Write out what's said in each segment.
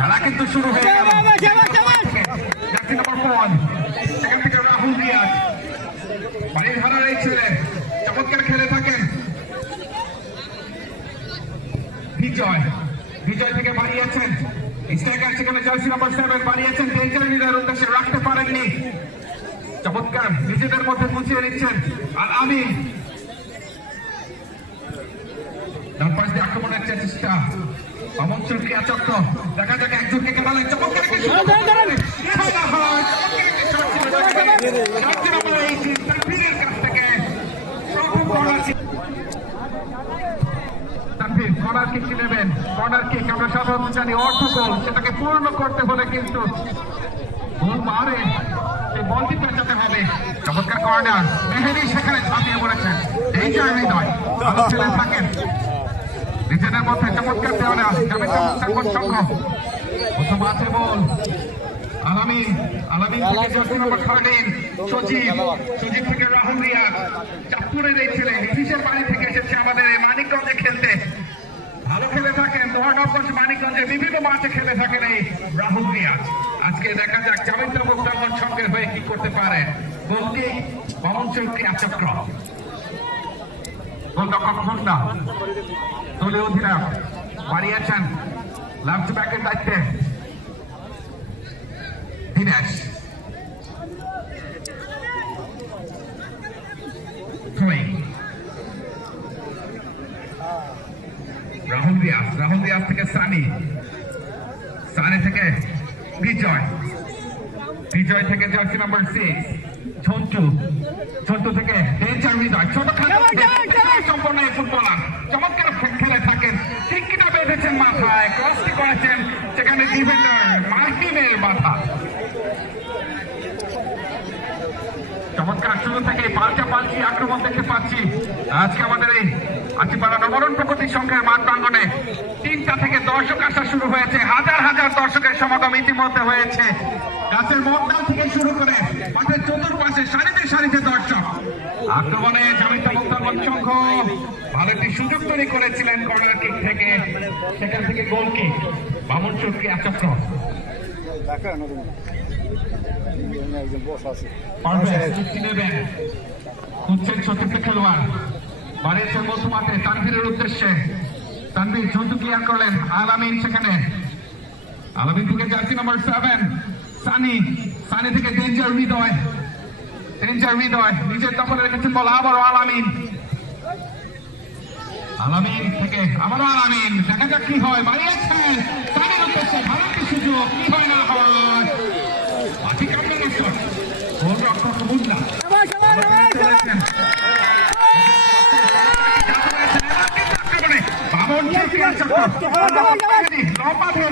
খেলা কিন্তু শুরু হয়ে গেল। জার্সি নম্বর ফোর সেখান থেকে রাহুল রিয়াজ বাড়ির ধারার এই ছেলে চমৎকার খেলে থাকেন বিজয় বিজয় থেকে বাড়িয়েছেন। স্ট্রাইকার সেখানে জার্সি নম্বর সেভেন বাড়িয়েছেন। ডেঞ্জার লিডার উদ্দেশ্যে রাখতে পারেননি। চমৎকার নিজেদের মধ্যে গুছিয়ে নিচ্ছেন আর আমি ডান পাশ দিয়ে আক্রমণের চেষ্টা। অমন ক্রিয়া চক্র দেখা যাক একজনকে কেবলেন চমৎকার একটি সুযোগ। খেলা চমৎকার একটি shot ছিল। দেখা যাক, জার্সি নম্বর 18 তানভীরের কাছ থেকে প্রথম corner kick। Tanvir corner kick নেবেন। কর্নার কিক আমরা সাধারণত জানি অর্থ গোল সেটাকে পূর্ণ করতে হলে কিন্তু গোল মারে। সেই বলটি পেঁচাতে হবে। চমৎকার কর্নার মেহেদি সেখানে ঝাঁপিয়ে পড়েছেন। এই যে হৃদয়। ছেলে থাকেন। নিজেদের মধ্যে চমৎকার দেওয়ালে সংঘ প্রথম আছে বল। আলামিন আলামিন থেকে জার্সি নম্বর থার্টিন সজীব। সজীব থেকে রাহুল রিয়াজ চাঁদপুরের এই ছেলে হিসের বাড়ি থেকে এসেছে আমাদের এই মানিকগঞ্জে খেলতে। ভালো খেলে থাকেন মহানগঞ্জ মানিকগঞ্জের বিভিন্ন মাঠে খেলে থাকেন এই রাহুল রিয়াজ আজকে দেখা যাক জামিনটা মুক্তাঙ্গন সঙ্গের হয়ে কি করতে পারে। গোলটি বামন চৌকি চক্র গোলরক্ষক খুলনা দলীয় অধিনায়ক বাড়িয়েছেন লেফট ব্যাকের দায়িত্বে। দিনেশ। রাহুল রিয়াজ রাহুল রিয়াজ থেকে সানি। সানি থেকে বিজয়। বিজয় থেকে jersey number six Jhontu. Jhontu থেকে ডেঞ্জার হৃদয় ছোট সম্পন্ন এই ফুটবলার। চমৎকার খেলে থাকেন। টিকিটা বেঁধেছেন মাথায় ক্রসটি করেছেন সেখানে ডিফেন্ডার মার্টিনের মাথা আজকে আমাদের এই আচিপাড়া নবরণ প্রগতি তিনটা থেকে দর্শক আসা শুরু হয়েছে। হাজার হাজার দর্শকের সমাগম ইতিমধ্যে হয়েছে। গাছের মগডাল থেকে শুরু করে মাঠের চতুর্পাশে সারিতে সারিতে দর্শক। আক্রমণে জামিতা সংঘ ভালো একটি সুযোগ তৈরি করেছিলেন কর্নার কিক থেকে। সেখান থেকে গোল কিক। বামন চক্রী আচক্র। খুঁজছেন করলেন আলামিন সেখানে। থেকে সানি। সানি থেকে ডেঞ্জার হৃদয় ডেঞ্জার হৃদয় নিজের দখলে রেখেছেন বল আবারও আলামিন। আলামিন থেকে আবারও আলামিন। দেখা যাক কি হয়। বাড়িয়েছেন সানির উদ্দেশ্যে ভালো একটি সুযোগ। কি হয় না হয়? গোল রক্ষক মুন্না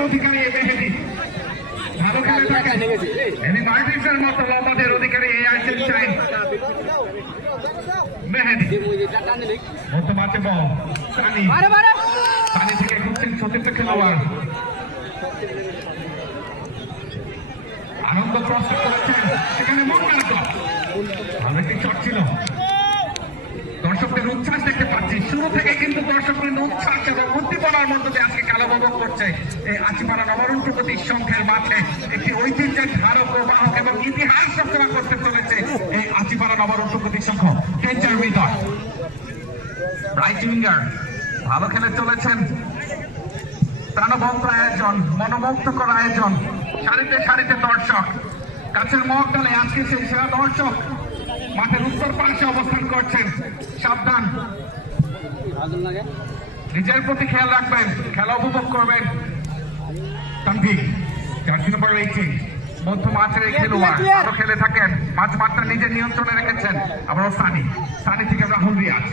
অধিকারী মেহেদি ভালো খেলে থাকেন মার্টিন্সের মতো অধিকারী এই আর্জেন্টাইন মেহেদি। মধ্য মাঠে বল। সানি। সানি থেকে ঘুরছেন সতীর্থ খেলোয়াড়। আনন্দ ক্রস করছেন সেখানে মন ভালো একটি চট ছিল। দর্শকদের উচ্ছ্বাস শুরু থেকে কিন্তু দর্শকদের উচ্ছ্বাস এবং উদ্দীপনার মধ্য দিয়ে আজকে উপভোগ করছে। আচিপাড়া নবরণ প্রগতি সংঘের মাঠে একটি ঐতিহ্যের ধারক ও বাহক এবং ইতিহাস রচনা করতে চলেছে এই আচিপাড়া নবরণ প্রগতি সংঘ। হৃদয় রাইট উইঙ্গার ভালো খেলে চলেছেন। প্রাণবন্ত আয়োজন, মনোমুগ্ধকর আয়োজন, সারিতে সারিতে দর্শক। কাছের মহকালে আজকে সেই সেরা দর্শক মাঠের উত্তর পাশে অবস্থান করছেন সাবধান। নিজের প্রতি খেয়াল রাখবেন খেলা উপভোগ করবেন। তানভীর জার্সি নম্বর এইটিন মধ্য মাঠের এই খেলোয়াড় আরও খেলে থাকেন। মাঝ মাঠটা নিজের নিয়ন্ত্রণে রেখেছেন। আবারও সানি সানি থেকে রাহুল রিয়াজ।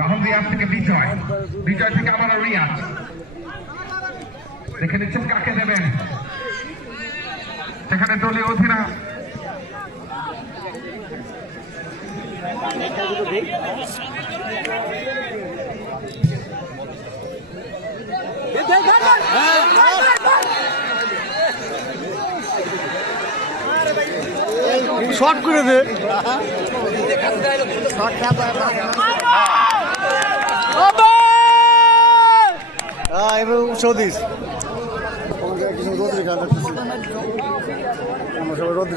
রাহুল রিয়াজ থেকে বিজয়। বিজয় থেকে আবারও রিয়াজ। দেখে নিচ্ছেন কাকে দেবেন। সেখানে দলীয় অধিনায়ক শর্ট করে দে। এবার আমরা সবাই রোদ্রে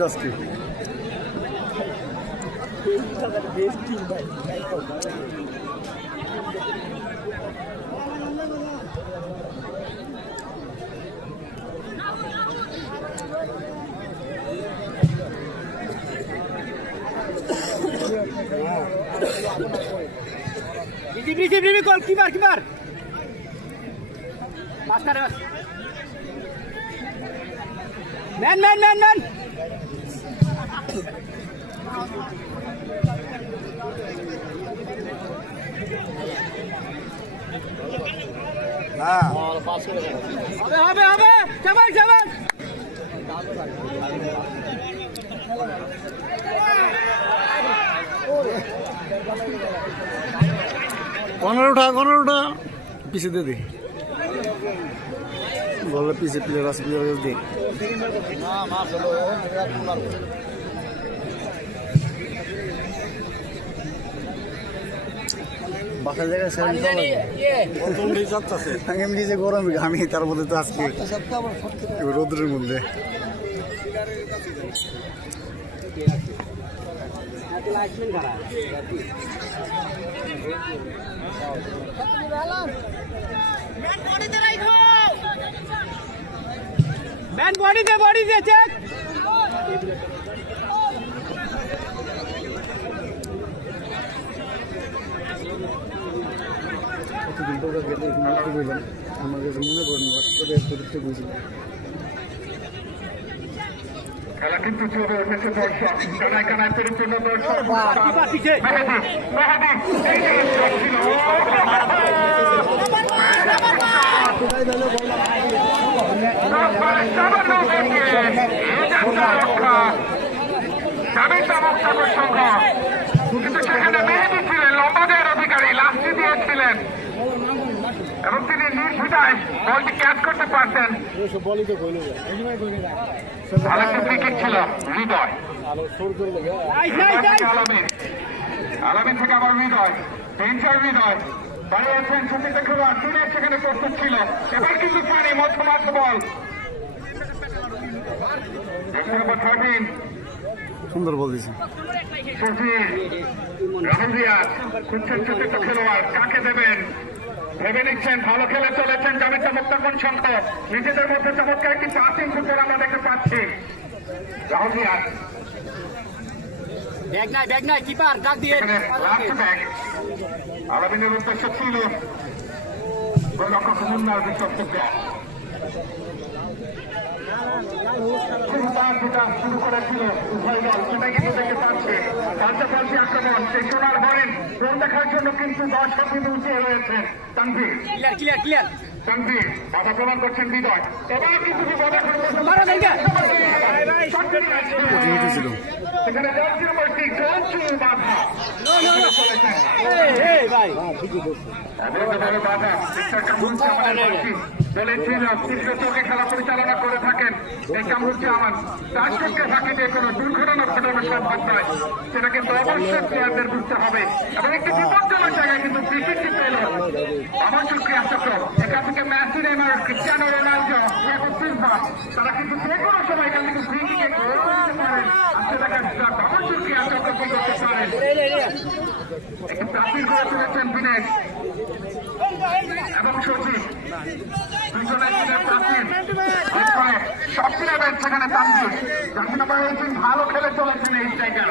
আজকে receive receive receive call keeper keeper pass করে ম্যান ম্যান ম্যান ম্যান হ্যাঁ হবে হবে হবে। সবাই সবাই কর্নার উঠা কর্নার উঠা। পিছিয়ে দে। দে। বললে পিছিয়ে প্লেয়ার আছে প্লেয়ার দে বাসার জায়গায় সেরেন এমনি যে গরম ঘামি তার মধ্যে তো আজকে রোদ্রের মধ্যে। ম্যান বডি দে বডি দে চেক পর গেলে এখানে বললাম আমার কাছে মনে পড়েনি হসপিটালে ঘুরতে গেছিলাম খেলা চলে উঠেছে দর্শক কানায় কানায় পরিপূর্ণ অধিকারী লাস্টে দিয়েছিলেন। এবং তিনি নির্ভুটায় বলটি ক্যাচ করতে পারতেন। আরেকটা ক্রিকেট ছিল হৃদয়। আলামিন আলামিন থেকে আবার হৃদয় পেন্টার হৃদয়। বাড়িয়েছেন সতীতে খেলোয়াড় তিনি সেখানে প্রস্তুত ছিল। এবার কিন্তু পানি মধ্যমাঠ বল। দেখতে নম্বর থার্টিন সুন্দর বল দিয়েছে রাহুল রিয়াজ খুঁজছেন খেলোয়াড় কাকে দেবেন? ভেবে নিচ্ছেন ভালো খেলে চলেছেন জামিদ চমৎকার কোন সংখ্য নিজেদের মধ্যে চমৎকার একটি পাসিং ফুটবল আমরা দেখতে পাচ্ছি। রাহুল ব্যাগ নাই ব্যাগ নাই কিপার ডাক দিয়ে। এখানে লাস্ট ব্যাক আলামিনের উদ্দেশ্য ছিল। গোলরক্ষক মুন্নার বিশ্বস্ত ব্যাক শুরু করেছিল উভয় দল সেটাই কিন্তু দেখতে পাচ্ছে পাল্টাপাল্টি আক্রমণ সেই সোনার হরেন গোল দেখার জন্য কিন্তু দর্শক কিন্তু ক্লিয়ার ক্লিয়ার বাধা প্রমাণ করছেন বিজয়। এবার কিন্তু সেখানে বাধা। খেলা পরিচালনা করে থাকেন। এই কামড় চামান দর্শককে ফাঁকি দিয়ে কোনো দুর্ঘটনা ঘটানো সম্ভব নয়। সেটা কিন্তু অবশ্যই প্লেয়ারদের বুঝতে হবে। এবং একটি বিপজ্জনক জায়গায় কিন্তু ক্রিকেটটি পেল আমার সুক্রিয়া চক্র এখান থেকে নেইমার, ক্রিস্টিয়ানো রোনাল্ডো সিলভা, তারা কিন্তু যে কোনো সময় এখান থেকে ফ্রি কিকে গোল করতে পারেন কি করতে পারেন প্রাচীর করে এবং সচিব দুজনের সেখানে তানভীর যাকে নাম্বার ভালো খেলে চলেছেন এই স্ট্রাইকার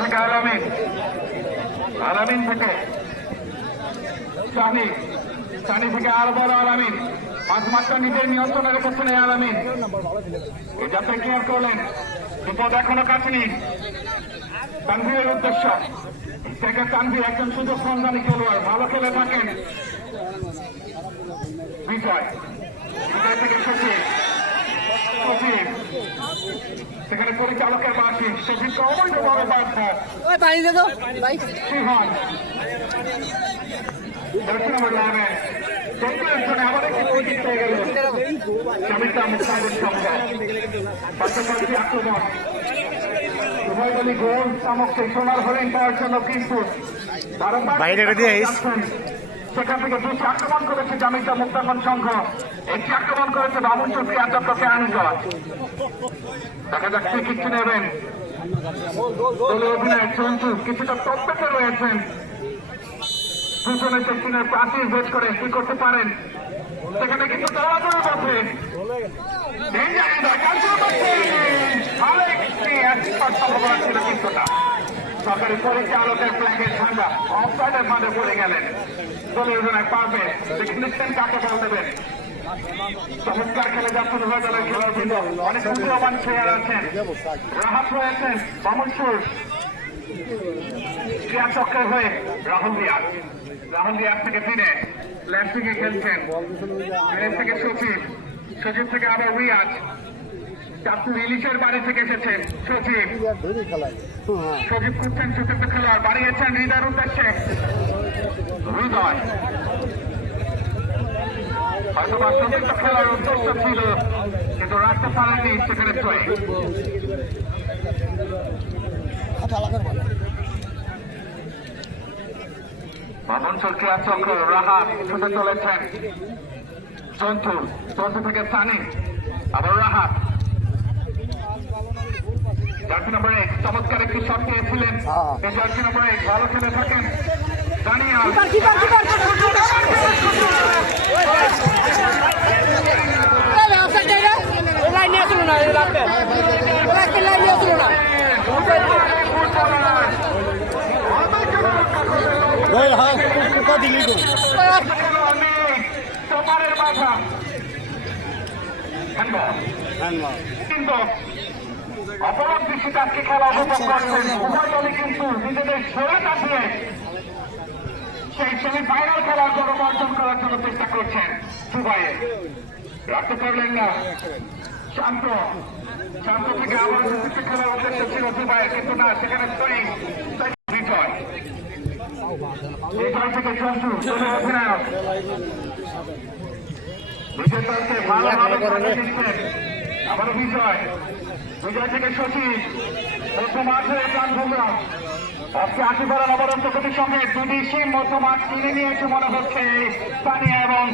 থেকে আলামিন আলামিন থেকে সানি সানি থেকে আর বড় আলামিন। পাঁচ মাত্রা নিজের নিয়ন্ত্রণে রেখেছেন এই আলামিন যাত্রা ক্লিয়ার করলেন। বিপদ এখনও কাছেনি তানভীরের উদ্দেশ্য। থেকে তানভীর একজন সুযোগ সন্ধানী খেলোয়াড় ভালো খেলে থাকেন। বিজয়। বিজয় থেকে সচিব সচিব সেখানে পরিচালকের বাসী সচিনকে অবৈধভাবে বাধা পানি দে ভাই সিংহন। বাইরে রেখে আইস। সেখান থেকে দুটি আক্রমণ করেছে জামিতা মুক্তাগণ সংঘ। একটি আক্রমণ করেছে বামুন আচার্য কেরানীগঞ্জ দেখা কে কিছু নেবেন। কিছুটা তত্ত্বতে রয়েছেন দুজনে সেখানে প্রাচীর ভেদ করে কি করতে পারেন? সেখানে কিন্তু দৌড়াদৌড়ি পথে সরকারি পরিচালকের ফ্ল্যাগের ঠান্ডা অফসাইডের মাঝে পড়ে গেলেন। দলীয় অধিনায়ক পারবে। দেখছেন কাকে দেবেন। চমৎকার খেলে যাচ্ছেন উভয় খেলোয়াড়বৃন্দ অনেক উদীয়মান প্লেয়ার আছেন। রাহাত রয়েছেন মামুনসুর ক্রিয়া চক্রে হয়ে রাহুল রিয়াজ রাহুল রিয়াজ থেকে ফিরে। লেফট থেকে খেলছেন। লেফট থেকে সচিব সচিব থেকে আবার রিয়াজ। চাঁদপুর ইলিশের বাড়ি থেকে এসেছেন সচিব সচিব খুঁজছেন চতুর্থ খেলোয়াড় বাড়িয়েছেন হৃদয়ের উদ্দেশ্যে। হৃদয়। হয়তো বা চতুর্থ খেলার উদ্দেশ্য ছিল, কিন্তু রাখতে পারেননি সেখানে বামন সরকার চক্র, রাহাত ছুটে চলেছেন। সন্তুর সন্তু থেকে সানি, আবার রাহাত। জার্সি নম্বর এক চমৎকার একটি শট পেয়েছিলেন। এই জার্সি নম্বর এক ভালো খেলে থাকেন। দানিয়াল কিপার কিপার এই অফসাইড যাই না লাইন নিয়ে আসলো না রাখবে রাখবে লাইন নিয়ে আসলো না ওই হ্যাঁ কোথা দিলি বাধা কিন্তু নিজেদের শরীরটা দিয়ে সেই সেমিফাইনাল খেলার গৌরব অর্জন করার না শান্ত শান্ত থেকে আবার খেলার উদ্দেশ্য ছিল দুবাইয়ে কিন্তু না সেখানে সুইং বিজয় বিজয় থেকে চন্দ্র দলীয় অধিনায়ক আবারও বিজয় বিজয় থেকে সচিব মধ্য মাঠে প্রাণ আজকে আশি বারের অবরন্ত গতির সঙ্গে দুটি সিম মধ্য মাঠ কিনে নিয়েছে মনে হচ্ছে স্থানীয় এবং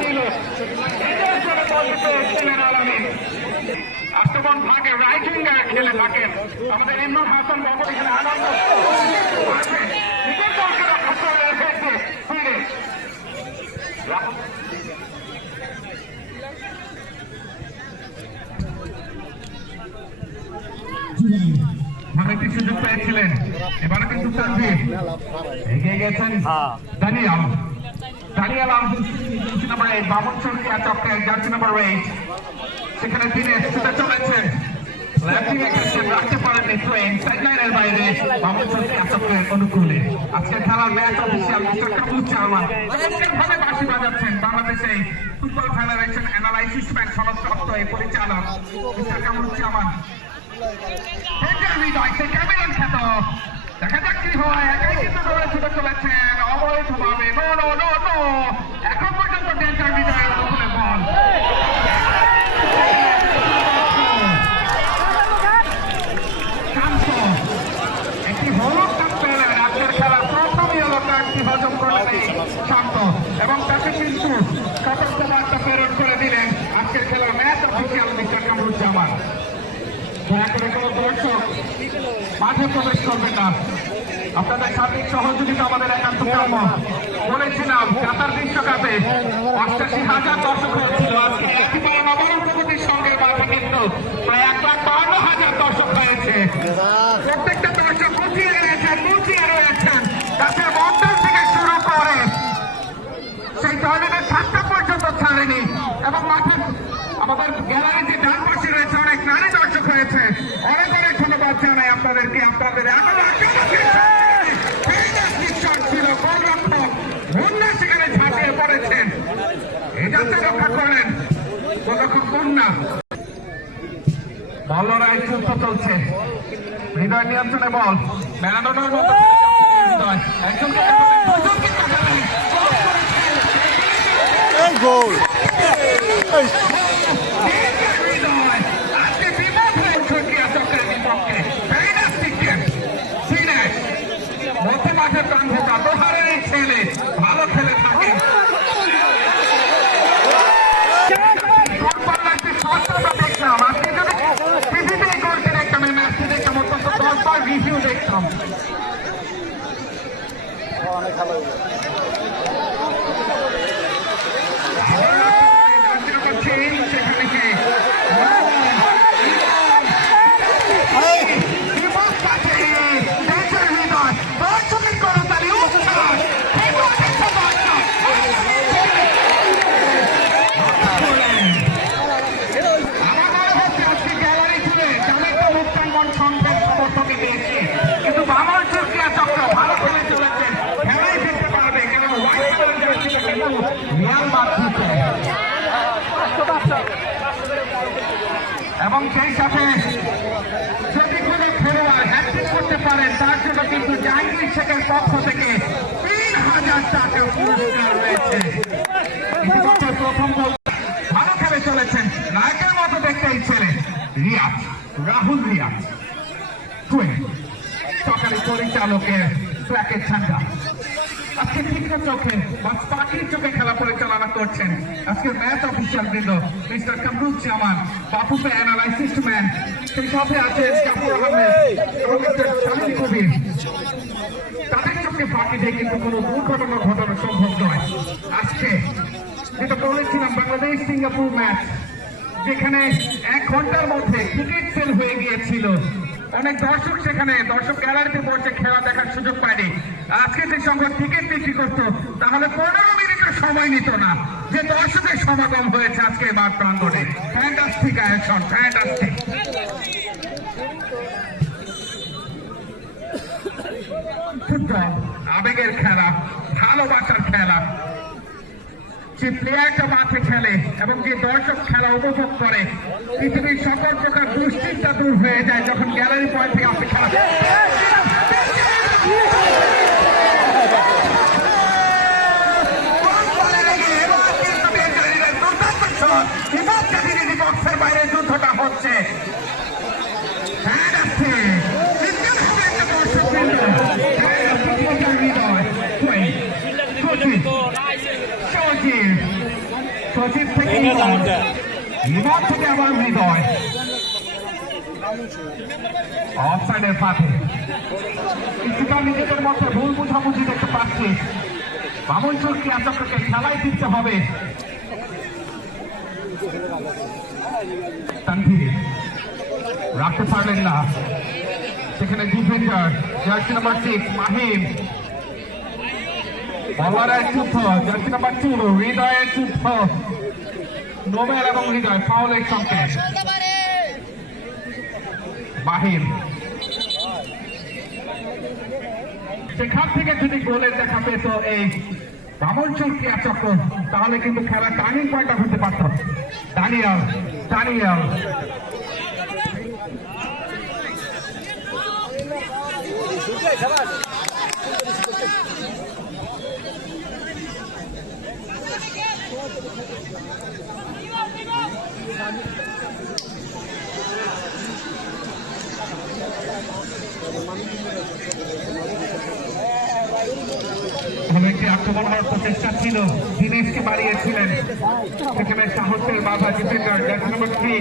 ছিল। আক্রমণ ভাগে রাইট উইঙ্গার খেলে থাকেন আমাদের ইমরুল হাসান বাবু এখানে আনন্দ সুযোগ পেয়েছিলেন এবারে কিন্তু তানভীর এগিয়ে গেছেন Danial Danial jersey number eight বামন চরকিয়া চক্রের জার্সি নাম্বার এইট সেখানে তিনি ছুটে চলেছেন রাখতে পারেননি ট্রেন সাইডলাইনের বাইরে। চরকিয়া চক্রের অনুকূলে। আজকে খেলার match official mister Kapoor Chavan ভাবে বাঁশি বাজাচ্ছেন বাংলাদেশে। ফুটবল ফেডারেশন অ্যানালাইসিস ম্যান সনদপ্রাপ্ত এই পরিচালক মিস্টার কামরুল চাওয়ান দেখা যাক কি হয়। একাই কিন্তু দৌড়ে ছুটে চলেছেন। অবৈধভাবে। নো নো নো নো এখন পর্যন্ত ডেন্টার হৃদয়ের অনুকূলে বল শান্ত একটি হলুদ কাপ পেলেন আজকের খেলার প্রথমই হলো কার্ডটি হজম করলেন এই শান্ত এবং তাকে কিন্তু সতর্ক বার্তা প্রেরণ করে দিলেন আজকের খেলার ম্যাচ অফিসিয়াল মিস্টার কামরুজ্জামান। মাঠে প্রবেশ করবে না। আপনাদের সার্বিক সহযোগিতা আমাদের একান্ত কাম্য। বলেছিলাম, কাতার বিশ্বকাপে অষ্টাশি হাজার দর্শক হয়েছিল আজকে একেবারে নবরূপতির সঙ্গে মাঠে কিন্তু প্রায় এক লাখ বান্ন হাজার দর্শক হয়েছে প্রত্যেকটা করেনি এবং মাঠে আমাদের গ্যালারিতে ডান পাশে রয়েছে, অনেক নারী দর্শক হয়েছে অনেক অনেক ধন্যবাদ জানাই আপনাদেরকে, আপনাদের সেখানে চলছে। হৃদয় নিয়ন্ত্রণে বল। ম্যারাডোনার মতো। একজন ছেলে, ভালো খেলে থাকে দেখলাম আজকে যদি পৃথিবী এই গোলটি দেখতাম এই ম্যাচটি দেখতাম অন্তত দশবার রিভিউ দেখতাম অনেক ভালো শেখের পক্ষ থেকে তিন হাজার টাকা পুরস্কার রয়েছে প্রথম ভালো খেলে চলেছেন নায়কের মতো দেখতে এই ছেলে, রিয়াজ, রাহুল রিয়াজ। সকালে পরিচালকের প্যাকেজ ঠান্ডা আজকে তীক্ষ্ণ চোখে পাখির চোখে খেলা পরিচালনা করছেন আজকের ম্যাচ অফিসিয়াল মিস্টার কামরুজ্জামান বাপুপে অ্যানালাইসিস্ট ম্যান সেই সাথে আছেন তাদের চোখে ফাঁকি দিয়ে কিন্তু কোনো দুর্ঘটনা ঘটানো সম্ভব নয় আজকে যেটা বলেছিলাম বাংলাদেশ সিঙ্গাপুর ম্যাচ যেখানে এক ঘণ্টার মধ্যে টিকিট সেল হয়ে গিয়েছিল অনেক দর্শক সেখানে, দর্শক গ্যালারিতে বসে খেলা দেখার সুযোগ পায়নি। আজকে যে সংঘ টিকিট বিক্রি করতো, তাহলে পনেরো মিনিটের সময় নিত না। যে দর্শকের সমাগম হয়েছে আজকে মাঠ প্রাঙ্গণে। ফ্যান্টাস্টিক আয়োজন ফ্যান্টাস্টিক ফুটবল, আবেগের খেলা, ভালোবাসার খেলা। যে প্লেয়ারটা মাঠে খেলে এবং যে দর্শক খেলা উপভোগ করে, পৃথিবীর সকল প্রকার দুশ্চিন্তা দূর হয়ে যায় যখন গ্যালারি পয়েন্ট থেকে আপনি খেলা বাইরে যুদ্ধটা হচ্ছে হ্যাঁ যাচ্ছে ইন্ডিয়ান হবে একটা দর্শক বৃন্দ। হ্যাঁ, ফুটবলটার হৃদয়। কই? সচিব। সচিব সচিব থেকে আবার হৃদয় অফসাইডের পাশে কিছুটা নিজেদের মধ্যে ভুল বুঝাবুঝি দেখতে পাচ্ছি বামন চোরকি আচককে খেলায় ফিরতে হবে তানভীর রাখতে পারলেন না সেখানে defender jersey number six Mahim বলারের যুদ্ধ জার্সি নাম্বার টু হৃদয়ের যুদ্ধ নোবেল এবং হৃদয় সংকেত মাহিম। সেখান থেকে যদি গোলের দেখা পেত এই বামন চৌকিয়া চক্র তাহলে কিন্তু খেলা টার্নিং পয়েন্ট হতে পারত। দানিয়াল দানিয়াল। হওয়ার প্রচেষ্টা ছিল। দিনেশকে বাড়িয়েছিলেন। সেখানে সাহসের বাধা ডিফেন্ডার জার্সি নাম্বার থ্রি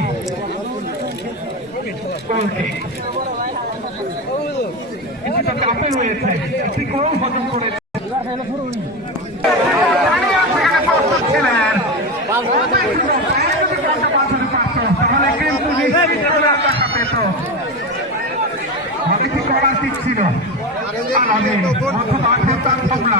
কিছুটা চাপে রয়েছে। একটি হজম করেছে। তাহলে কিন্তু পেত। করার দিক ছিল আলামিন মধ্য মাঠে তার হামলা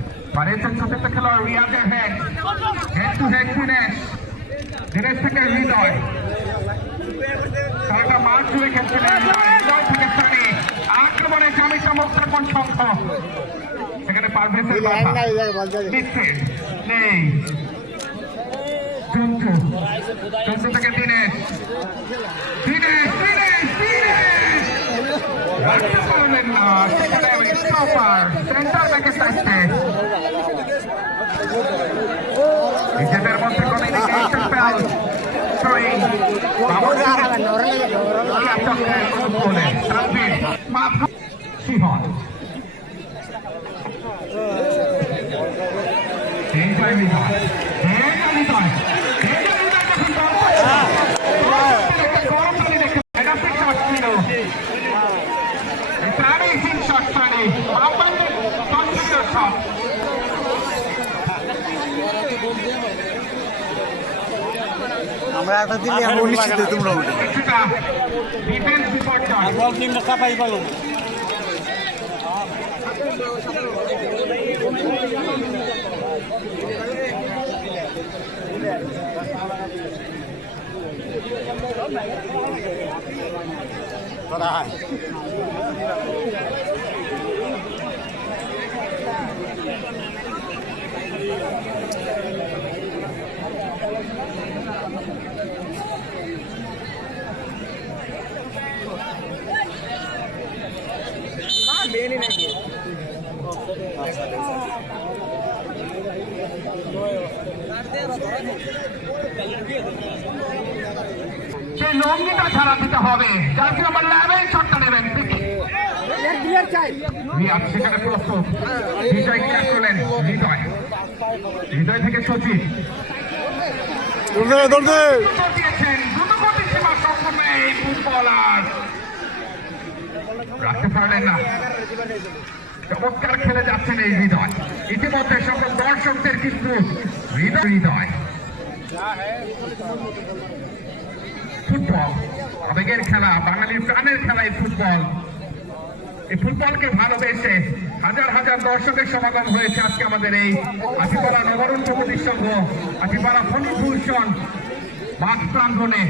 বাড়িয়েছেন চতুর্থ খেলোয়াড় রিয়াজের head head to head finish Dinesh থেকে হৃদয়। খেলাটা মাঠ জুড়ে খেলছিলেন। হৃদয় থেকে সানি আক্রমণে স্বামী চমৎকার শঙ্খ সেখানে পারভেজের বাধা নেই থেকে দিনেশ। দিনেশ দিনেশ দিনেশ। রাখতে পারলেন না স্টপার সেন্টার ব্যাকে থাকতে নিজেদের মধ্যে কমিউনিকেশন থ্রোয়িং মাথা সিংহন এই জয় বিজয় এই জয় বিজয় এই জয় বিজয় যখন দরকার গরম পানি দেখে এটা সিক্স শট ছিল Sani six shot Sani. Pampande consider shot. একটা দিলে আমরা নিশ্চিত তোমরা উঠে বল টিমটা চাপাই পালো সেই লঙ্গিটা ছাড়া দিতে হবে। শটটা নেবেন সেখানে প্রস্তুত। হৃদয় ক্লিয়ার করলেন হৃদয়। হৃদয় থেকে দৌড় দৌড়। রাখতে পারলেন না। চমৎকার খেলে যাচ্ছেন এই হৃদয়। ইতিমধ্যে সকল দর্শকদের কিন্তু হৃদয় ফুটবল। আবেগের খেলা, বাঙালির প্রাণের খেলা এই ফুটবল। এই ফুটবলকে ভালোবেসে হাজার হাজার দর্শকের সমাগম হয়েছে আজকে আমাদের এই আঠিপাড়া নবরণ প্রগতি সংঘ আঠিপাড়া ফণিভূষণ মাঠ প্রাঙ্গনে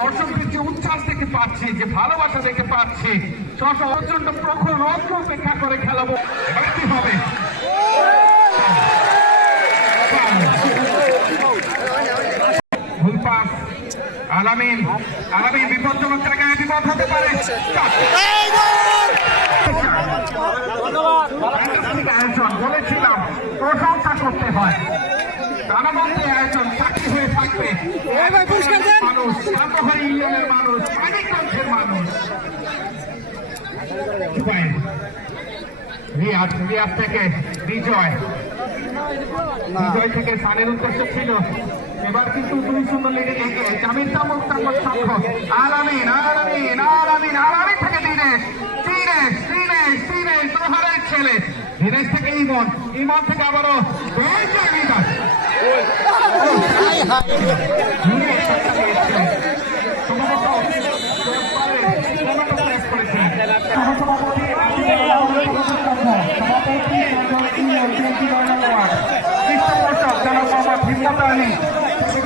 দর্শকদের যে উচ্ছ্বাস দেখে পাচ্ছি, যে ভালোবাসা দেখে পাচ্ছি শশ প্রচণ্ড প্রখর রত্ন অপেক্ষা করে খেলাবো। হবে ভুল পাস আলামিন আলামিন বিপজ্জনক জায়গায় বিপদ হতে পারে। আয়োজন বলেছিলাম প্রশংসা করতে হয়। প্রাণবন্ত আয়োজন হয়ে থাকবে। ভাই, মানুষ ইউনিয়নের মানুষ মানিকগঞ্জের মানুষ। উপায়। রিয়াজ রিয়াজ থেকে বিজয়। বিজয় থেকে সানের উদ্দেশ্য ছিল এবার কিন্তু দুই শূন্য লেগে এগিয়ে জামিন তামুক তামুক সংঘ আলামিন আলামিন আলামিন আলামিন থেকে দিনেশ দিনেশ দিনেশ দিনেশ প্রহারের ছেলে। দিনেশ থেকে ইমন ইমন থেকে আবারও আহমেদ সভাপতি সভাপতি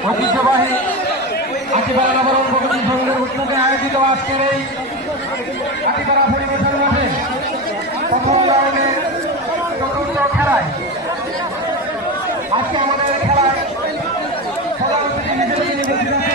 ঐতিহ্যবাহী আটিপাড়া নবরণ প্রকৃতি সংঘের উদ্যোগে আয়োজিত আজকের এই আটিপাড়া পরিবেশের মাঠে প্রথম রাউন্ডে চতুর্থ খেলায় আজকে আমাদের খেলায় সভাপতি